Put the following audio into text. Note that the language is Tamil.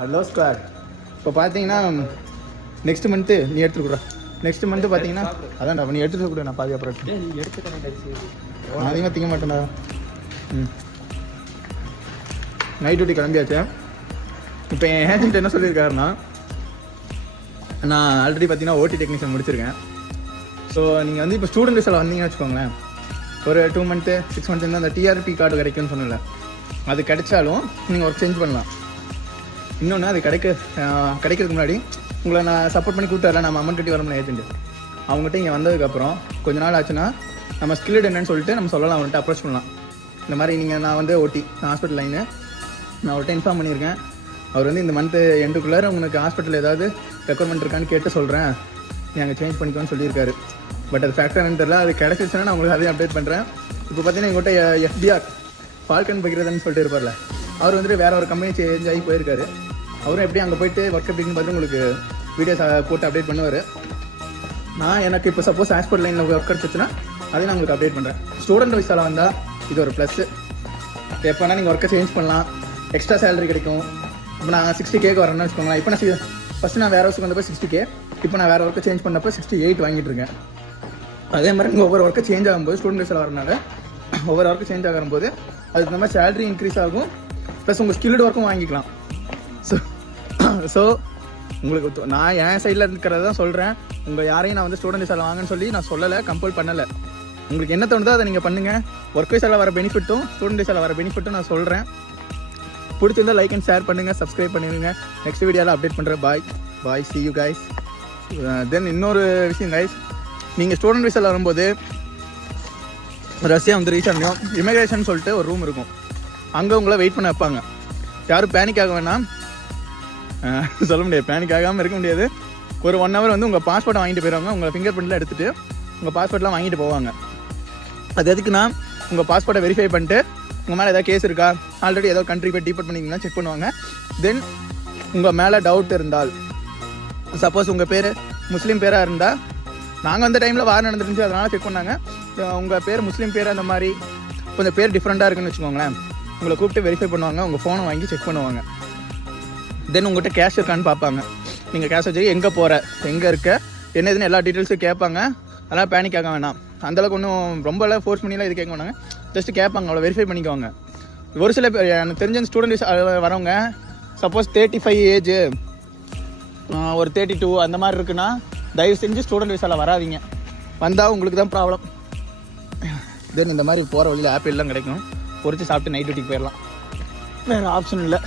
Hello squad. இப்போ பார்த்தீங்கன்னா நெக்ஸ்ட் மந்த்து நீ எடுத்துக்கூடா. நெக்ஸ்ட் மந்த்து பார்த்தீங்கன்னா அதான்டா நீ எடுத்துகிட்டு கூட நான் பாதி அப்புறம் நான் அதிகமாக திங்க மாட்டேன்டா. நைட் டியூட்டி கிளம்பியாச்சு. இப்போ என் ஏஜென்ட் என்ன சொல்லியிருக்காருன்னா, நான் ஆல்ரெடி பார்த்தீங்கன்னா ஓடி டெக்னீஷியன் முடிச்சிருக்கேன். ஸோ நீங்கள் வந்து இப்போ ஸ்டூடெண்ட் விசாவில் வந்தீங்கன்னு வச்சுக்கோங்களேன், ஒரு 2 மந்த்து 6 மந்த்து இருந்தால் அந்த டிஆர்பி கார்டு கிடைக்கும்னு சொன்னல, அது கிடைச்சாலும் நீங்கள் ஒர்க் சேஞ்ச் பண்ணலாம். இன்னொன்று அது கிடைக்கிறதுக்கு முன்னாடி உங்களை நான் சப்போர்ட் பண்ணி கூப்பிட்டு நம்ம அமௌண்ட் கட்டி வரணும் ஏஜென்ட். அவங்ககிட்ட இங்கே வந்ததுக்கப்புறம் கொஞ்ச நாள் ஆச்சுன்னா நம்ம ஸ்கில்டு என்னன்னு சொல்லிட்டு நம்ம சொல்லலாம், அவங்கள்ட்ட அப்ரோச் பண்ணலாம். இந்த மாதிரி நீங்கள் நான் வந்து ஓடி நான் ஹாஸ்பிட்டல் லைனு நான் அவர்கிட்ட இன்ஃபார்ம் பண்ணியிருக்கேன். அவர் வந்து இந்த மந்த்து எண்டுக்குள்ளே உங்களுக்கு ஹாஸ்பிட்டல் ஏதாவது ரெக்குவயர்மெண்ட் இருக்கான்னு கேட்டு சொல்கிறேன், நீ அங்கே சேஞ்ச் பண்ணிக்கோன்னு சொல்லியிருக்காரு. பட் அது ஃபேக்டர்னு தெரியல. அது கிடச்சிச்சுன்னா நான் உங்களுக்கு அதையும் அப்டேட் பண்ணுறேன். இப்போ பார்த்தீங்கன்னா எங்கள்கிட்ட FBR ஃபால்கன் பகிரதன்னு சொல்லிட்டு இருப்பார்ல, அவர் வந்துட்டு வேறு ஒரு கம்பெனி சேஞ்ச் ஆகி போயிருக்காரு. அவரும் எப்படி அங்கே போயிட்டு ஒர்க் எப்படின்னு பார்த்து உங்களுக்கு வீடியோஸ் போட்டு அப்டேட் பண்ணுவார். நான் எனக்கு இப்போ சப்போஸ் ஹாஸ்பிட்டல் லைனில் ஒர்க் கிடச்சிச்சுன்னா அதையும் நான் உங்களுக்கு அப்டேட் பண்ணுறேன். ஸ்டூடெண்ட் விசாவில் வந்தால் இது ஒரு ப்ளஸ்ஸு. எப்போனா நீங்கள் ஒர்க்கை சேஞ்ச் பண்ணலாம், எக்ஸ்ட்ரா சேலரி கிடைக்கும். இப்போ நான் 60K வரேன்னு வச்சுக்கோங்களேன். இப்போ நான் ஃபஸ்ட்டு நான் வேறு ஹவுஸுக்கு வந்தப்போ 60K, இப்போ நான் வேறு ஒர்க்கை சேஞ்ச் பண்ணப்போ 68 வாங்கிட்டு இருக்கேன். அதே மாதிரி நீங்கள் ஒவ்வொரு ஒர்க்கை சேஞ்ச் ஆகும்போது ஸ்டூடெண்ட் விசாவில் வரனால ஒவ்வொரு ஒர்க்கு சேஞ்ச் ஆகும்போது அதுக்கு நம்ம சேலரி இன்க்ரீஸ் ஆகும், ப்ளஸ் உங்கள் ஸ்கில்டு ஒர்க்கும் வாங்கிக்கலாம். ஸோ உங்களுக்கு நான் என் சைடில் இருக்கிறத தான் சொல்கிறேன். உங்கள் யாரையும் நான் வந்து ஸ்டூடெண்ட் விசாவில் வாங்கன்னு சொல்லி நான் சொல்லலை, கம்பல் பண்ணலை. உங்களுக்கு என்ன தோணுதோ அதை நீங்கள் பண்ணுங்கள். ஒர்க் விசாவில் வர பெனிஃபிட்டும் ஸ்டூடெண்ட் விசாவில் வர பெனிஃபிட்டும் நான் சொல்கிறேன். பிடிச்சிருந்தா லைக் அண்ட் ஷேர் பண்ணுங்கள், சப்ஸ்கிரைப் பண்ணிடுங்க. நெக்ஸ்ட் வீடியோவில் அப்டேட் பண்ணுறேன். பாய் see you guys. தென் இன்னொரு விஷயம் guys, நீங்கள் ஸ்டூடெண்ட் விசாவில் வரும்போது ரஷ்யா வந்து ரீச் ஆகணும், இமிக்ரேஷன் சொல்லிட்டு ஒரு ரூம் இருக்கும், அங்கே உங்களை வெயிட் பண்ண வைப்பாங்க. யாரும் பேனிக் ஆக வேணாம், சொல்ல முடியாது, பேனிக் ஆகாமல் இருக்க முடியாது. ஒரு 1 hour வந்து உங்கள் பாஸ்போர்ட்டை வாங்கிட்டு போயிடுவாங்க. உங்கள் ஃபிங்கர் பிரிண்ட்லாம் எடுத்துகிட்டு உங்கள் பாஸ்போர்ட்லாம் வாங்கிட்டு போவாங்க. அது எதுக்குன்னா உங்கள் பாஸ்போர்ட்டை வெரிஃபை பண்ணிட்டு உங்கள் மேலே ஏதாவது கேஸ் இருக்கா, ஆல்ரெடி ஏதோ கண்ட்ரி போய் டீபோர்ட் பண்ணிங்கன்னா செக் பண்ணுவாங்க. தென் உங்கள் மேலே டவுட் இருந்தால், சப்போஸ் உங்கள் பேர் முஸ்லீம் பேராக இருந்தால், நாங்கள் அந்த டைமில் வார் நடந்துருந்துச்சு அதனால் செக் பண்ணாங்க. உங்கள் பேர் முஸ்லீம் பேர் அந்த மாதிரி கொஞ்சம் பேர் டிஃப்ரெண்ட்டாக இருக்குன்னு வச்சுக்கோங்களேன், உங்களை கூப்பிட்டு வெரிஃபை பண்ணுவாங்க, உங்கள் ஃபோனை வாங்கி செக் பண்ணுவாங்க. தென் உங்கள்கிட்ட கேஷ் இருக்கான்னு பார்ப்பாங்க. நீங்கள் கேஷ் வச்சு எங்கே போகிற, எங்கே இருக்க, என்ன இதுன்னு எல்லா டீட்டெயில்ஸும் கேட்பாங்க. அதனால் பேனிக் ஆக வேணாம். அந்தளவுக்கு ஒன்றும் ரொம்பலாம் ஃபோர்ஸ் பண்ணிலாம் இது கேட்க மாட்டாங்க, ஜஸ்ட்டு கேட்பாங்க, அவ்வளோ வெரிஃபை பண்ணிக்குவாங்க. ஒரு சில பேர் எனக்கு தெரிஞ்ச ஸ்டூடெண்ட்ஸ் வரவங்க சப்போஸ் 35 ஏஜ், ஒரு 32 அந்த மாதிரி இருக்குன்னா தயவு செஞ்சு ஸ்டூடெண்ட் விசாவில் வராதிங்க. வந்தால் உங்களுக்கு தான் ப்ராப்ளம். தென் இந்த மாதிரி போகிற வழியில் ஆப்பிள்லாம் கிடைக்கும், பொறிச்சு சாப்பிட்டு நைட் டியூட்டிக்கு போயிடலாம், வேறு ஆப்ஷன் இல்லை.